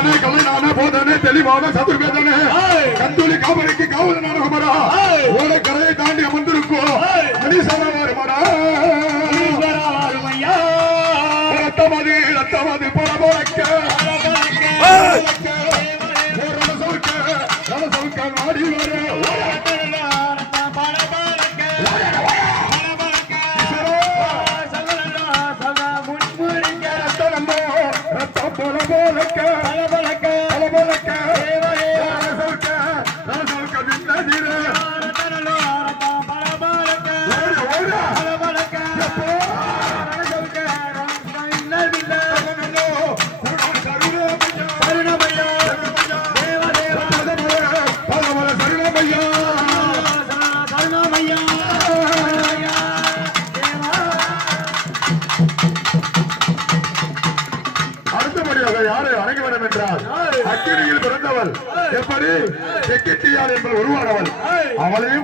வேதனை கலைஞான போதனை தெளிவான சதுர்வேதனை கந்தூலி காவலுக்கு காவல் நாடகமரா ஓட கரையை தாண்டி அமர்ந்திருக்கும் மணீஸ்வரமரா ரத்தமதி ரத்தமதி பரபரக்க நாடி வர யாரை வணங்க வேண்டும் என்றால் அக்கினியில் பிறந்தவள் எப்படி செக்கெட்டியார் என்பவர் உருவானவள் அவளையும்